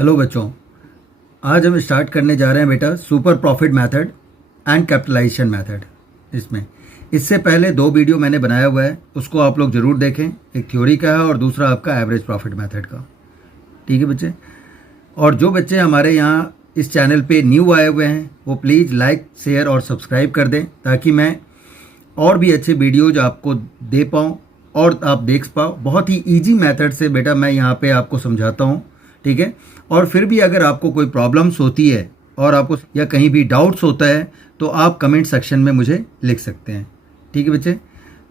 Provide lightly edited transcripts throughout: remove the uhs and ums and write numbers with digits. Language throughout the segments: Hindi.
हेलो बच्चों, आज हम स्टार्ट करने जा रहे हैं बेटा super profit method and capitalization method. इससे पहले दो वीडियो मैंने बनाया हुआ है, उसको आप लोग ज़रूर देखें। एक थ्योरी का है और दूसरा आपका एवरेज प्रॉफिट मेथड का। ठीक है बच्चे। और जो बच्चे हमारे यहाँ इस चैनल पे न्यू आए हुए हैं वो प्लीज़ लाइक शेयर और सब्सक्राइब कर दें, ताकि मैं और भी अच्छे वीडियोज आपको दे पाऊँ और आप देख पाओ। बहुत ही ईजी मेथड से बेटा मैं यहाँ पे आपको समझाता हूँ। ठीक है। और फिर भी अगर आपको कोई प्रॉब्लम्स होती है और आपको या कहीं भी डाउट्स होता है तो आप कमेंट सेक्शन में मुझे लिख सकते हैं। ठीक है बच्चे।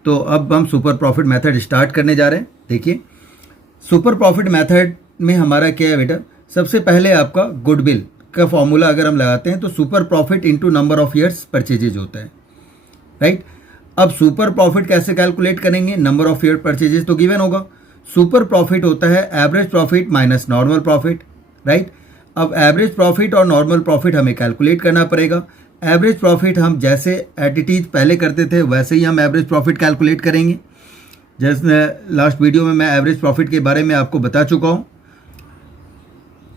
तो अब हम सुपर प्रॉफिट मेथड स्टार्ट करने जा रहे हैं। देखिए, सुपर प्रॉफिट मेथड में हमारा क्या है बेटा, सबसे पहले आपका गुडविल का फॉर्मूला अगर हम लगाते हैं तो super profit into number of years purchases होता है। राइट। अब सुपर प्रॉफिट कैसे कैलकुलेट करेंगे, नंबर ऑफ ईयर परचेजेज तो गिवन होगा। सुपर प्रॉफिट होता है average profit minus normal profit. Right. अब एवरेज प्रॉफिट और नॉर्मल प्रॉफिट हमें कैलकुलेट करना पड़ेगा। एवरेज प्रॉफिट हम जैसे एटिटीज पहले करते थे वैसे ही हम एवरेज प्रॉफिट कैलकुलेट करेंगे। जैसे लास्ट वीडियो में मैं एवरेज प्रॉफिट के बारे में आपको बता चुका हूँ।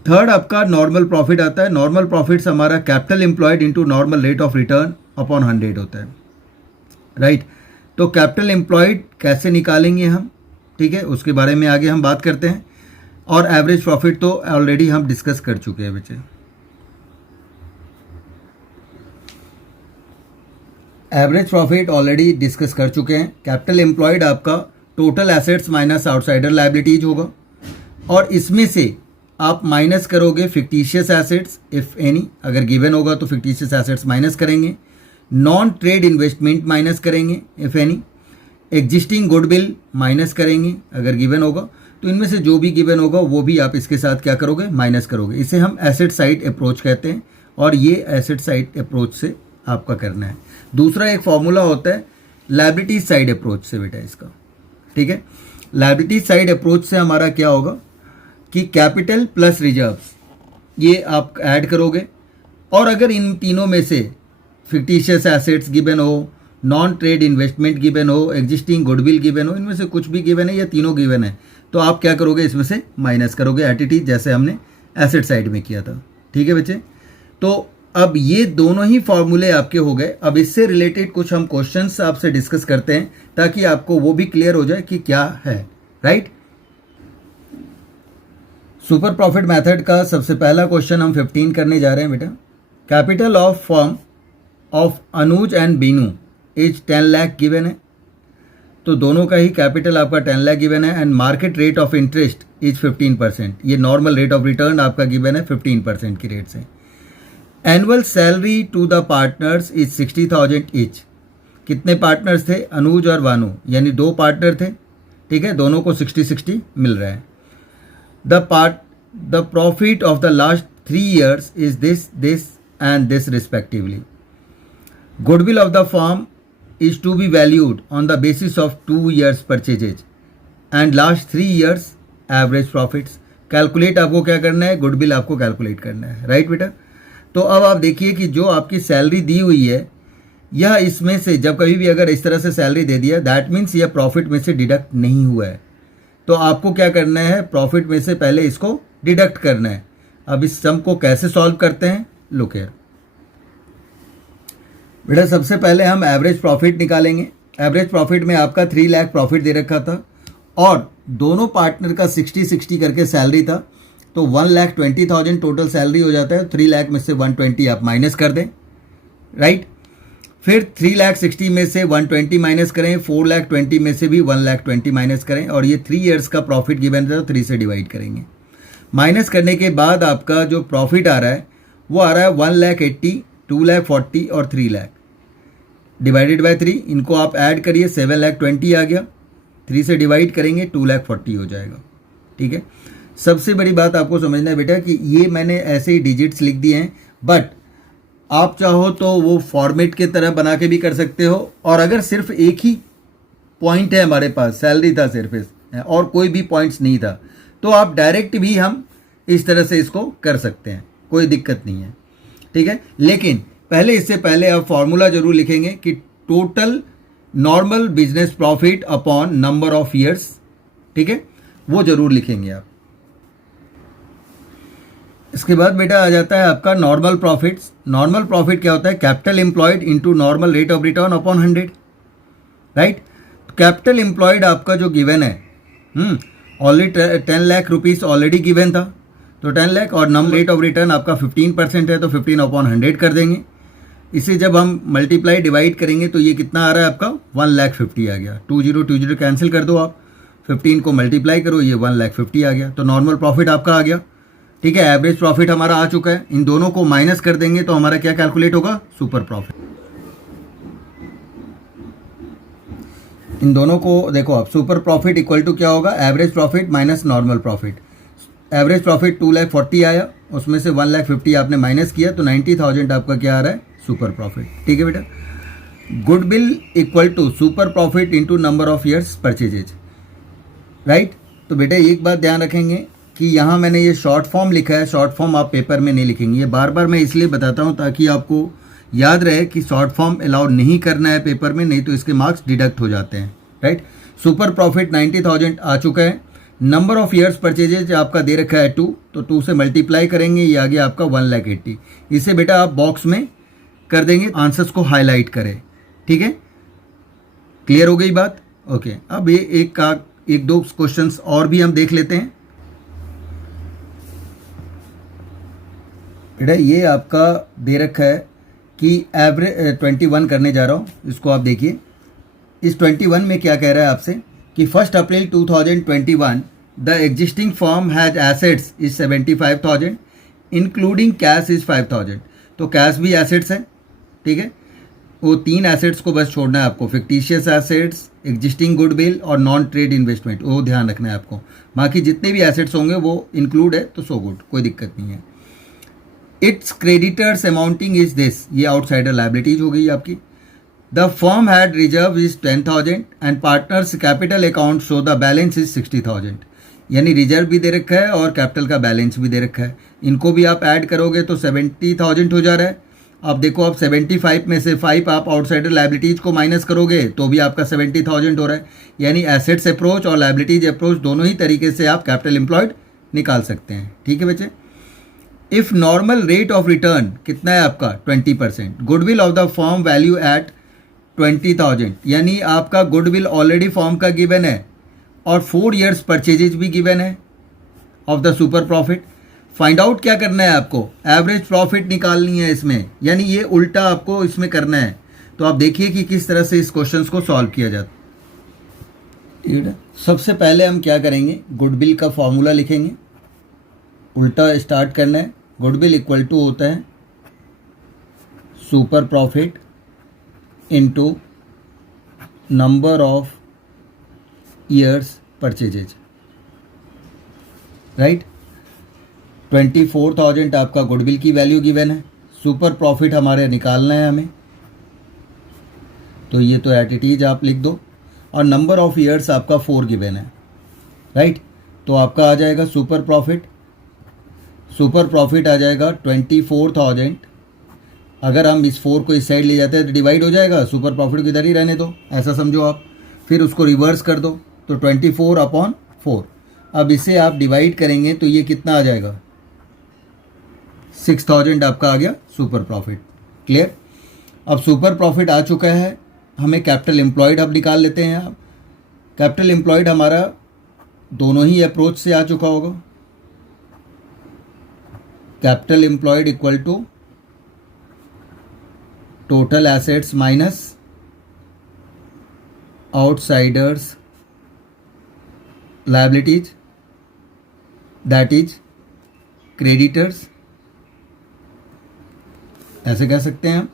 थर्ड आपका नॉर्मल प्रॉफिट आता है। नॉर्मल प्रॉफिट्स हमारा capital employed into normal rate of return upon 100 होता है। राइट। तो कैपिटल एम्प्लॉयड कैसे निकालेंगे हम, ठीक है, उसके बारे में आगे हम बात करते हैं। और एवरेज प्रॉफिट तो ऑलरेडी हम डिस्कस कर चुके हैं बच्चे। एवरेज प्रॉफिट ऑलरेडी डिस्कस कर चुके हैं। कैपिटल एम्प्लॉयड आपका total assets minus outsider liabilities होगा, और इसमें से आप माइनस करोगे फिक्टिशियस एसेट्स इफ एनी, अगर गिवन होगा तो फिक्टिशियस एसेट्स माइनस करेंगे। नॉन ट्रेड इन्वेस्टमेंट माइनस करेंगे if any. Existing goodwill minus करेंगे अगर गिवन होगा। तो इनमें से जो भी गिवन होगा वो भी आप इसके साथ क्या करोगे, माइनस करोगे। इसे हम एसेट साइड अप्रोच कहते हैं, और ये एसेट साइड अप्रोच से आपका करना है। दूसरा एक फॉर्मूला होता है लायबिलिटी साइड अप्रोच से बेटा इसका। ठीक है। लायबिलिटी साइड अप्रोच से हमारा क्या होगा कि कैपिटल प्लस रिजर्व्स ये आप ऐड करोगे, और अगर इन तीनों में से फिक्टिशियस एसेट्स गिवन हो, नॉन ट्रेड इन्वेस्टमेंट गिवन हो, एग्जिस्टिंग गुडविल गिवन हो, इनमें से कुछ भी गिवन है या तीनों गिवन है, तो आप क्या करोगे, इसमें से माइनस करोगे एटिटीज, जैसे हमने एसेट साइड में किया था। ठीक है बच्चे। तो अब ये दोनों ही फॉर्मूले आपके हो गए। अब इससे रिलेटेड कुछ हम क्वेश्चंस आपसे डिस्कस करते हैं, ताकि आपको वो भी क्लियर हो जाए कि क्या है। राइट। सुपर प्रॉफिट मेथड का सबसे पहला क्वेश्चन हम 15 करने जा रहे हैं बेटा। Capital of firm of Anuj and Binu is 10 lakh given है। तो दोनों का ही कैपिटल आपका 10 लाख गिवन है, and market rate of interest is 15%। ये नॉर्मल रेट ऑफ रिटर्न आपका गिवन है 15% की रेट से। Annual salary to the partners is 60,000 each. कितने पार्टनर्स थे, अनुज और वानू, यानी दो पार्टनर थे। ठीक है। दोनों को 60-60 मिल रहा है। The profit of the last 3 years is this and this respectively. Goodwill of the firm is to be valued on the basis of 2 years purchases and last 3 years average profits. Calculate आपको क्या करना है, गुडविल आपको कैलकुलेट करना है। राइट बेटा। तो अब आप देखिए कि जो आपकी सैलरी दी हुई है, यह इसमें से जब कभी भी अगर इस तरह से सैलरी दे दिया, दैट मीन्स यह प्रॉफिट में से डिडक्ट नहीं हुआ है। तो आपको क्या करना है, प्रॉफिट में से पहले इसको डिडक्ट करना है। अब इस सम को कैसे सॉल्व करते हैं, लुक हियर बेटा। सबसे पहले हम एवरेज प्रॉफिट निकालेंगे। एवरेज प्रॉफिट में आपका 3 लाख प्रॉफिट दे रखा था, और दोनों पार्टनर का 60-60 करके सैलरी था, तो 1,20,000 टोटल सैलरी हो जाता है। 3 लाख में से 120 आप माइनस कर दें। राइट। फिर 3,60,000 में से 120 माइनस करें, 4,20,000 में से भी 1,20,000 माइनस करें, और ये 3 years का प्रॉफिट गिवन था तो 3 से डिवाइड करेंगे। माइनस करने के बाद आपका जो प्रॉफिट आ रहा है वो आ रहा है 1,80,000, 2,40,000 और 3 लाख डिवाइडेड बाय 3। इनको आप ऐड करिए, 7,20,000 आ गया। 3 से डिवाइड करेंगे 2,40,000 हो जाएगा। ठीक है। सबसे बड़ी बात आपको समझना है बेटा कि ये मैंने ऐसे ही डिजिट्स लिख दिए हैं, बट आप चाहो तो वो फॉर्मेट के तरह बना के भी कर सकते हो। और अगर सिर्फ एक ही पॉइंट है हमारे पास, सैलरी था सिर्फ और कोई भी पॉइंट्स नहीं था, तो आप डायरेक्ट भी हम इस तरह से इसको कर सकते हैं, कोई दिक्कत नहीं है। ठीक है। लेकिन इससे पहले आप फॉर्मूला जरूर लिखेंगे कि total normal business profit upon number of years. ठीक है, वो जरूर लिखेंगे आप। इसके बाद बेटा आ जाता है आपका नॉर्मल प्रॉफिट्स। नॉर्मल प्रॉफिट क्या होता है? Capital employed into normal rate of return upon 100, right. Capital employed आपका जो गिवन है, already 10 lakh rupees already given था, तो 10 लाख, और नम रेट ऑफ रिटर्न आपका 15% है, तो 15 अपॉन 100 कर देंगे। इसे जब हम मल्टीप्लाई डिवाइड करेंगे तो ये कितना आ रहा है आपका? 1,50,000 आ गया। 20 कैंसिल कर दो आप, 15 को मल्टीप्लाई करो, ये 1,50,000 आ गया। तो नॉर्मल प्रॉफिट आपका आ गया, ठीक है। एवरेज प्रॉफिट हमारा आ चुका है। इन दोनों को माइनस कर देंगे तो हमारा क्या कैलकुलेट होगा? Super profit. इन दोनों को देखो आप, सुपर प्रॉफिट इक्वल टू क्या होगा? Average profit minus normal profit. Average profit 2,40,000 आया, उसमें से 1,50,000 आपने माइनस किया, तो 90,000 आपका क्या आ रहा है? सुपर प्रॉफिट, ठीक है बेटा। Goodwill equal to super profit into number of years purchases, right. तो बेटा एक बात ध्यान रखेंगे कि यहाँ मैंने ये शॉर्ट फॉर्म लिखा है, शॉर्ट फॉर्म आप पेपर में नहीं लिखेंगे। ये बार बार मैं इसलिए बताता हूँ ताकि आपको याद रहे कि शॉर्ट फॉर्म अलाउड नहीं करना है पेपर में, नहीं तो इसके मार्क्स डिडक्ट हो जाते हैं, राइट। सुपर प्रॉफिट 90,000 आ चुका है। नंबर ऑफ ईयर्स परचेजेज आपका दे रखा है 2, तो 2 से मल्टीप्लाई करेंगे, ये आ गया आपका 1,80,000। इसे बेटा आप बॉक्स में कर देंगे, आंसर्स को हाईलाइट करें, ठीक है। क्लियर हो गई बात? ओके। अब ये एक दो क्वेश्चंस और भी हम देख लेते हैं। बेटा ये आपका दे रखा है कि एवरेज 21 करने जा रहा हूँ, इसको आप देखिए। इस 21 में क्या कह रहा है आपसे कि 1 अप्रैल 2021 the existing firm has assets is 75,000 including cash is 5,000। तो कैश भी एसेट्स है, ठीक है। वो 3 एसेट्स को बस छोड़ना है आपको, फिक्टिशियस एसेट्स, एग्जिस्टिंग गुडविल और नॉन ट्रेड इन्वेस्टमेंट, वो ध्यान रखना है आपको। बाकी जितने भी एसेट्स होंगे वो इंक्लूड है, तो सो गुड, कोई दिक्कत नहीं है। It's creditors amounting is this, ये आउटसाइडर लायबिलिटीज हो गई आपकी। The firm had reserve is 10,000 and partners capital account show the balance is 60,000। यानी रिजर्व भी दे रखा है और कैपिटल का बैलेंस भी दे रखा है। इनको भी आप ऐड करोगे तो 70,000 हो जा रहा है। अब देखो आप 75 में से 5 आप आउटसाइडर लायबिलिटीज को माइनस करोगे तो भी आपका 70,000 हो रहा है। यानी एसेट्स अप्रोच और लायबिलिटीज अप्रोच दोनों ही तरीके से आप कैपिटल एम्प्लॉयड निकाल सकते हैं, ठीक है बच्चे। If normal rate of return कितना है आपका? 20%। Goodwill of the firm value at 20,000, यानी आपका गुडविल ऑलरेडी फर्म का गिवन है और 4 ईयर्स परचेजेज भी गिवन है of the super profit. Find out क्या करना है आपको? एवरेज प्रॉफिट निकालनी है इसमें, यानी ये उल्टा आपको इसमें करना है। तो आप देखिए कि किस तरह से इस क्वेश्चंस को सॉल्व किया जाता है। सबसे पहले हम क्या करेंगे? गुडविल का फॉर्मूला लिखेंगे, उल्टा स्टार्ट करना है। गुडविल इक्वल टू होता है super profit into number of years purchases, right. 24,000 आपका गुडविल की वैल्यू गिवन है, सुपर प्रॉफिट हमारे निकालना है हमें, तो ये तो एट इट इज आप लिख दो, और नंबर ऑफ ईयर्स आपका 4 गिवन है, राइट। तो आपका आ जाएगा सुपर प्रॉफिट आ जाएगा 24,000। अगर हम इस 4 को इस साइड ले जाते हैं तो डिवाइड हो जाएगा, सुपर प्रॉफिट को इधर ही रहने दो, ऐसा समझो आप। फिर उसको रिवर्स कर दो, तो 24 अपॉन 4। अब इसे आप डिवाइड करेंगे तो ये कितना आ जाएगा? 6,000 आपका आ गया सुपर प्रॉफिट। क्लियर? अब सुपर प्रॉफिट आ चुका है, हमें कैपिटल एम्प्लॉयड अब निकाल लेते हैं। आप कैपिटल एम्प्लॉयड हमारा दोनों ही अप्रोच से आ चुका होगा। Capital employed equal to total assets minus outsiders liabilities, that is creditors, ऐसे कह सकते हैं हम,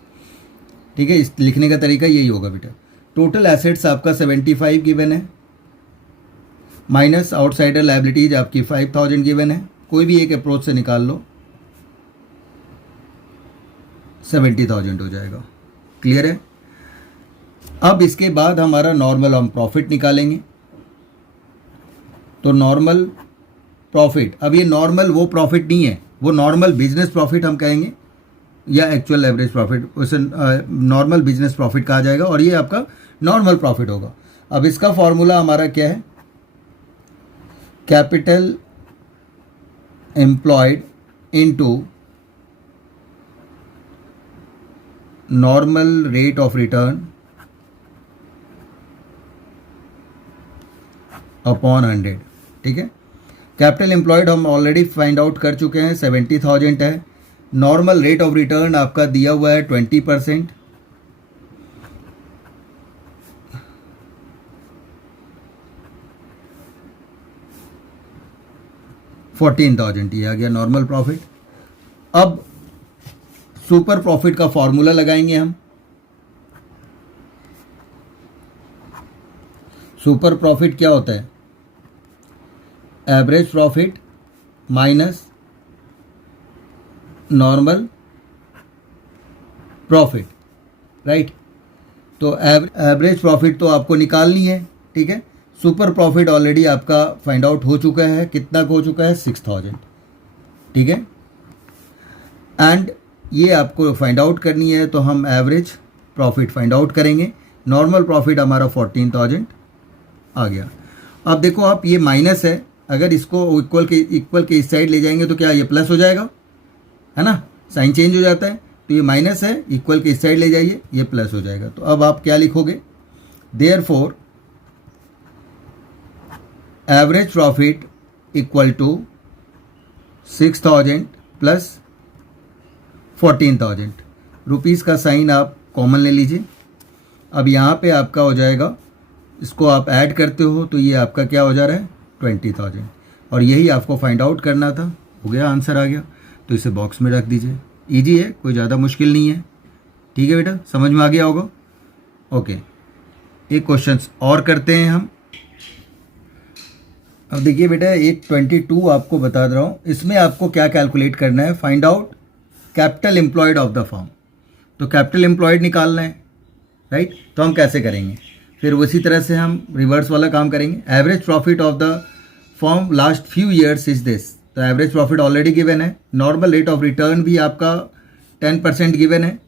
ठीक है। इस लिखने का तरीका यही होगा बेटा। टोटल एसेट्स आपका 75 गिवन है, माइनस आउटसाइडर लायबिलिटीज आपकी 5,000 गिवन है। कोई भी एक अप्रोच से निकाल लो, 70,000 हो जाएगा। क्लियर है? अब इसके बाद हमारा नॉर्मल हम प्रॉफिट निकालेंगे। तो नॉर्मल प्रॉफिट, अब ये नॉर्मल वो प्रॉफिट नहीं है, वो नॉर्मल बिजनेस प्रॉफिट हम कहेंगे, या एक्चुअल एवरेज प्रॉफिट, उसे नॉर्मल बिजनेस प्रॉफिट कहा जाएगा, और ये आपका नॉर्मल प्रॉफिट होगा। अब इसका फॉर्मूला हमारा क्या है? Capital employed into normal rate of return upon 100। ठीक है, कैपिटल एम्प्लॉयड हम ऑलरेडी फाइंड आउट कर चुके हैं, 70,000 है। नॉर्मल रेट ऑफ रिटर्न आपका दिया हुआ है 20%। $14,000 ये आ गया नॉर्मल प्रॉफिट। अब सुपर प्रॉफिट का फॉर्मूला लगाएंगे हम। सुपर प्रॉफिट क्या होता है? Average profit minus normal profit, right. तो एवरेज प्रॉफिट तो आपको निकालनी है, ठीक है। सुपर प्रॉफिट ऑलरेडी आपका फाइंड आउट हो चुका है, कितना हो चुका है? 6,000, ठीक है। एंड ये आपको फाइंड आउट करनी है, तो हम एवरेज प्रॉफिट फाइंड आउट करेंगे। नॉर्मल प्रॉफिट हमारा 14,000 आ गया। अब देखो आप, ये माइनस है, अगर इसको इक्वल के इस साइड ले जाएंगे तो क्या ये प्लस हो जाएगा, है ना, साइन चेंज हो जाता है। तो ये माइनस है, इक्वल के इस साइड ले जाइए, ये प्लस हो जाएगा। तो अब आप क्या लिखोगे? Therefore average profit equal to 6,000 plus 14,000 rupees का साइन आप कॉमन ले लीजिए। अब यहाँ पे आपका हो जाएगा, इसको आप ऐड करते हो तो ये आपका क्या हो जा रहा है? 20,000। और यही आपको फाइंड आउट करना था। हो गया, आंसर आ गया। तो इसे बॉक्स में रख दीजिए। ईजी है, कोई ज़्यादा मुश्किल नहीं है। ठीक है बेटा, समझ में आ गया होगा? ओके, एक क्वेश्चन और करते हैं हम। अब देखिए बेटा, एक 22 आपको बता रहा हूँ, इसमें आपको क्या कैलकुलेट करना है? Find out capital employed of the firm. तो कैपिटल एम्प्लॉयड निकालना है, राइट। तो हम कैसे करेंगे? फिर उसी तरह से हम रिवर्स वाला काम करेंगे। Average profit of the firm last few years is this. तो एवरेज प्रॉफिट ऑलरेडी गिवन है। नॉर्मल रेट ऑफ रिटर्न भी आपका 10% गिवन है।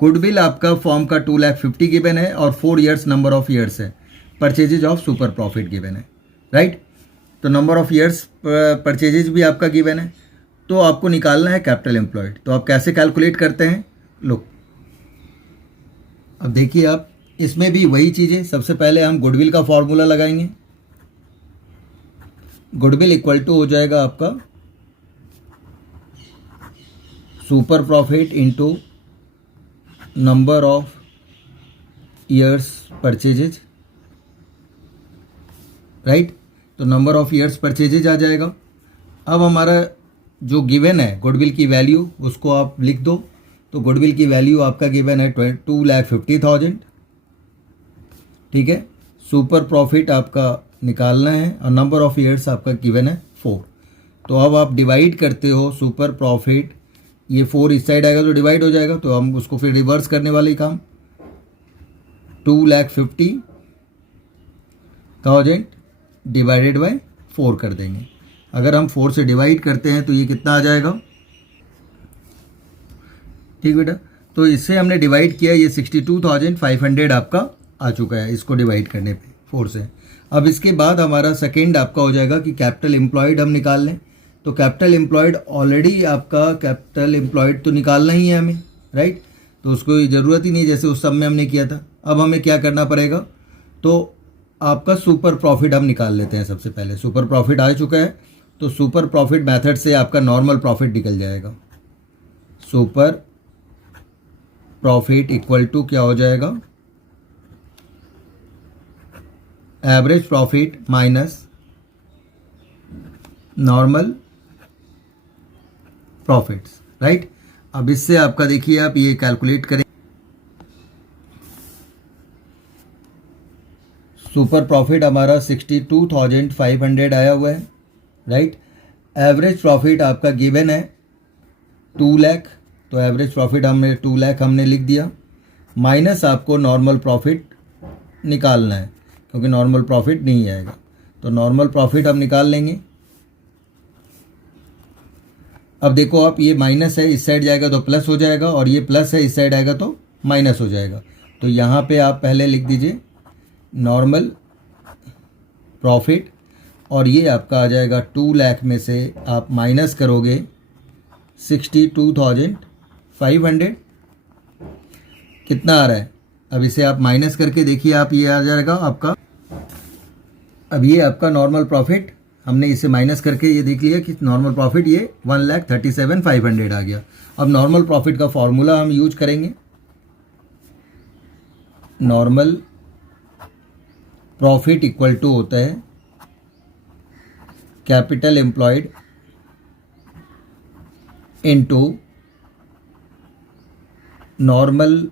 गुडविल आपका फर्म का 2,50,000 गिवन है और 4 ईयर्स नंबर ऑफ ईयर्स है। Purchases of super profit given है, राइट। तो नंबर ऑफ ईयर्स परचेजेज भी आपका गिवन है। तो आपको निकालना है कैपिटल एम्प्लॉयड। तो आप कैसे कैलकुलेट करते हैं? लो, अब देखिए आप, इसमें भी वही चीज़ें। सबसे पहले हम गुडविल का फॉर्मूला लगाएंगे। गुडविल इक्वल टू हो जाएगा आपका super profit into number of years purchases, right. तो नंबर ऑफ ईयर्स परचेजेज आ जाएगा। अब हमारा जो गिवन है गुडविल की वैल्यू, उसको आप लिख दो। तो गुडविल की वैल्यू आपका गिवन है 2,50,000, ठीक है। सुपर प्रॉफिट आपका निकालना है और नंबर ऑफ ईयर्स आपका गिवन है 4। तो अब आप डिवाइड करते हो सुपर प्रॉफिट, ये 4 इस साइड आएगा तो डिवाइड हो जाएगा। तो हम उसको फिर रिवर्स करने वाले काम, 2,50,000 डिवाइडेड बाय 4 कर देंगे। अगर हम 4 से डिवाइड करते हैं तो ये कितना आ जाएगा? ठीक बेटा, तो इससे हमने डिवाइड किया, ये 62,500 आपका आ चुका है इसको डिवाइड करने पे 4 से। अब इसके बाद हमारा सेकेंड आपका हो जाएगा कि कैपिटल एम्प्लॉयड हम निकाल लें। तो कैपिटल एम्प्लॉयड ऑलरेडी आपका कैपिटल एम्प्लॉयड तो निकालना ही है हमें, राइट। तो उसको ज़रूरत ही नहीं, जैसे उस सब में हमने किया था। अब हमें क्या करना पड़ेगा? तो आपका सुपर प्रॉफिट हम निकाल लेते हैं। सबसे पहले सुपर प्रॉफिट आ चुका है, तो सुपर प्रॉफिट मेथड से आपका नॉर्मल प्रॉफिट निकल जाएगा। सुपर प्रॉफिट इक्वल टू क्या हो जाएगा? Average profit minus normal profits, right. अब इससे आपका देखिए, आप ये कैलकुलेट करें। सुपर प्रॉफिट हमारा 62,500 आया हुआ है, राइट। एवरेज प्रॉफिट आपका गिवन है 2 लाख। तो एवरेज प्रॉफिट हमने 2 लाख हमने लिख दिया, माइनस आपको नॉर्मल प्रॉफिट निकालना है, क्योंकि नॉर्मल प्रॉफिट नहीं आएगा। तो नॉर्मल प्रॉफिट हम निकाल लेंगे। अब देखो आप, ये माइनस है, इस साइड जाएगा तो प्लस हो जाएगा, और ये प्लस है, इस साइड आएगा तो माइनस हो जाएगा। तो यहाँ पे आप पहले लिख दीजिए नॉर्मल प्रॉफिट, और ये आपका आ जाएगा 2 लाख में से आप माइनस करोगे 62,500 कितना आ रहा है। अब इसे आप माइनस करके देखिए, आप ये आ जाएगा आपका, अब ये आपका नॉर्मल प्रॉफिट, हमने इसे माइनस करके ये देख लिया कि नॉर्मल प्रॉफिट ये 1,37,500 आ गया। अब नॉर्मल प्रॉफिट का फॉर्मूला हम यूज करेंगे। नॉर्मल प्रॉफिट इक्वल टू होता है capital employed into normal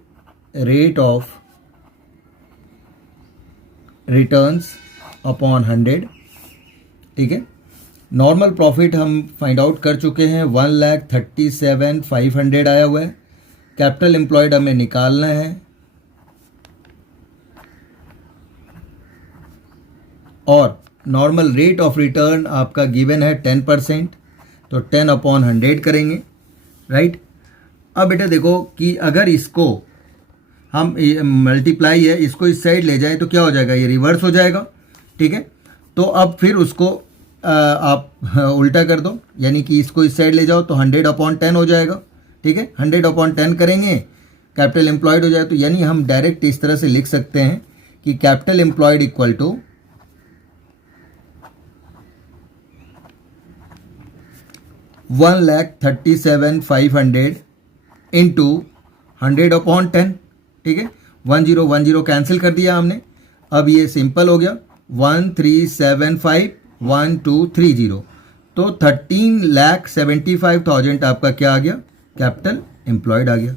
rate of returns upon 100। ठीक है, नॉर्मल प्रॉफिट हम फाइंड आउट कर चुके हैं, 1,37,500 आया हुआ है। कैपिटल एम्प्लॉयड हमें निकालना है और नॉर्मल रेट ऑफ रिटर्न आपका गिवन है 10%, तो 10/100 करेंगे, राइट। अब बेटा देखो कि अगर इसको हम मल्टीप्लाई है, इसको इस साइड ले जाए तो क्या हो जाएगा, ये रिवर्स हो जाएगा। ठीक है, तो अब फिर उसको आप उल्टा कर दो, यानी कि इसको इस साइड ले जाओ तो 100/10 हो जाएगा। ठीक है, 100/10 करेंगे, कैपिटल एम्प्लॉयड हो जाए, तो यानी हम डायरेक्ट इस तरह से लिख सकते हैं कि capital employed equal to 1,37,500 into 100/10। ठीक है, 1010 कैंसिल कर दिया हमने। अब ये सिंपल हो गया, 1,375,1230, तो 13,75,000 आपका क्या आ गया, कैपिटल एम्प्लॉयड आ गया।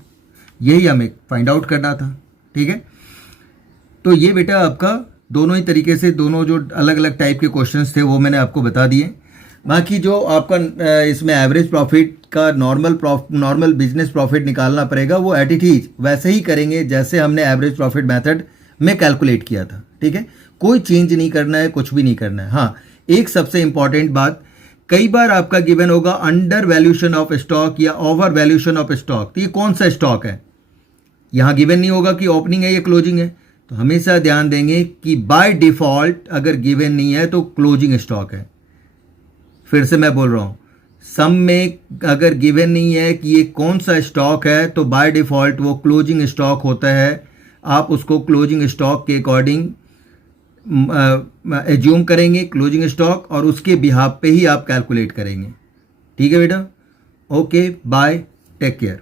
यही हमें फाइंड आउट करना था। ठीक है, तो ये बेटा आपका दोनों ही तरीके से, दोनों जो अलग अलग टाइप के क्वेश्चंस थे वो मैंने आपको बता दिए। बाकी जो आपका इसमें एवरेज प्रॉफिट का नॉर्मल बिजनेस प्रॉफिट निकालना पड़ेगा, वो एट इट इज वैसे ही करेंगे जैसे हमने एवरेज प्रॉफिट मेथड में कैलकुलेट किया था। ठीक है, कोई चेंज नहीं करना है, कुछ भी नहीं करना है। हाँ, एक सबसे इंपॉर्टेंट बात, कई बार आपका गिवन होगा अंडर वैल्यूशन ऑफ स्टॉक या ओवर वैल्यूशन ऑफ स्टॉक, तो ये कौन सा स्टॉक है, यहाँ गिवन नहीं होगा कि ओपनिंग है या क्लोजिंग है। तो हमेशा ध्यान देंगे कि बाय डिफॉल्ट अगर गिवन नहीं है तो क्लोजिंग स्टॉक है। फिर से मैं बोल रहा हूँ, सम में अगर गिवन नहीं है कि ये कौन सा स्टॉक है तो बाय डिफॉल्ट वो क्लोजिंग स्टॉक होता है। आप उसको क्लोजिंग स्टॉक के अकॉर्डिंग एज्यूम करेंगे क्लोजिंग स्टॉक, और उसके बिहाफ पे ही आप कैलकुलेट करेंगे। ठीक है बेटा, ओके बाय, टेक केयर।